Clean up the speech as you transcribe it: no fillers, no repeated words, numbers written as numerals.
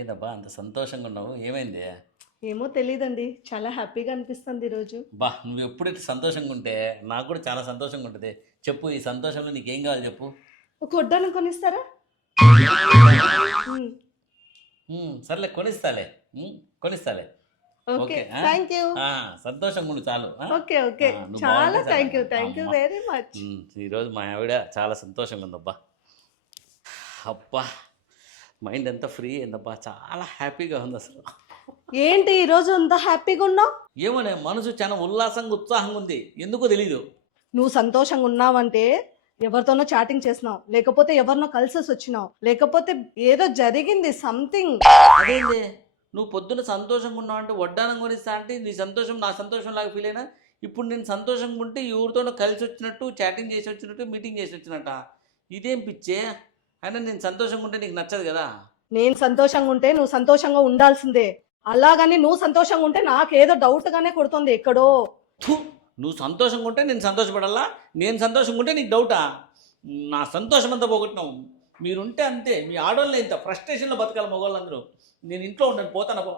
ఏందబ్బా అంత సంతోషంగా ఉన్నావు, ఏమైంది? ఏమో తెలీదండి. చాలా హ్యాపీగా అనిపిస్తుంది ఈరోజు. బా నువ్వు ఎప్పుడైతే సంతోషంగా ఉంటే నాకు కూడా చాలా సంతోషంగా ఉంటుంది. చెప్పు, ఈ సంతోషంలో నీకేం కావాలి చెప్పు. ఒక వడ్డానం కొనిస్తారా? హ్మ్. సర్లే కొనిస్తాలే. కొనిస్తాలే. ఓకే. ఓకే. Thank you. సంతోషంగా ఉండు చాలు. ఓకే. ఓకే. నువ్వు చాలా బాగుంటే థ్యాంక్ యూ. చాలు. థ్యాంక్ యూ అమ్మ. Very much. ఈరోజు మా ఆవిడ చాలా సంతోషంగా ఉందబ్బా. అబ్బా మైండ్ ఎంత ఫ్రీ అయిందబ్బా, చాలా హ్యాపీగా ఉంది అసలు. ఏంటి ఈరోజు అంత హ్యాపీగా ఉన్నావు? ఏమోనే, మనసు చాలా ఉల్లాసంగా ఉత్సాహంగా ఉంది, ఎందుకో తెలీదు. నువ్వు సంతోషంగా ఉన్నావంటే ఎవరితోనో చాటింగ్ చేసినావు, లేకపోతే ఎవరినో కలిసేసి వచ్చినావు, లేకపోతే ఏదో జరిగింది సంథింగ్. అదేంది, నువ్వు పొద్దున సంతోషంగా ఉన్నావు అంటే వడ్డానం కొనిస్తా అంటే నీ సంతోషం నా సంతోషం లాగా ఫీల్ అయినా, ఇప్పుడు నేను సంతోషంగా ఉంటే ఎవరితోనో కలిసి వచ్చినట్టు, చాటింగ్ చేసి వచ్చినట్టు, మీటింగ్ చేసి వచ్చినట్ట. ఇదేం పిచ్చే? అయినా నేను సంతోషంగా ఉంటే నీకు నచ్చదు కదా. నేను సంతోషంగా ఉంటే నువ్వు సంతోషంగా ఉండాల్సిందే. అలాగని నువ్వు సంతోషంగా ఉంటే నాకేదో డౌట్ గానే కొడుతుంది ఎక్కడో. థు, నువ్వు సంతోషంగా ఉంటే నేను సంతోషపడాలా? నేను సంతోషంగా ఉంటే నీకు డౌటా? నా సంతోషం అంతా పోగొట్టినావు. మీరుంటే అంతే, మీ ఆడవాళ్ళు ఇంత ఫ్రస్ట్రేషన్లో బతకాలి మగవాళ్ళందరూ. నేను ఇంట్లో ఉండను, పోతాను పో.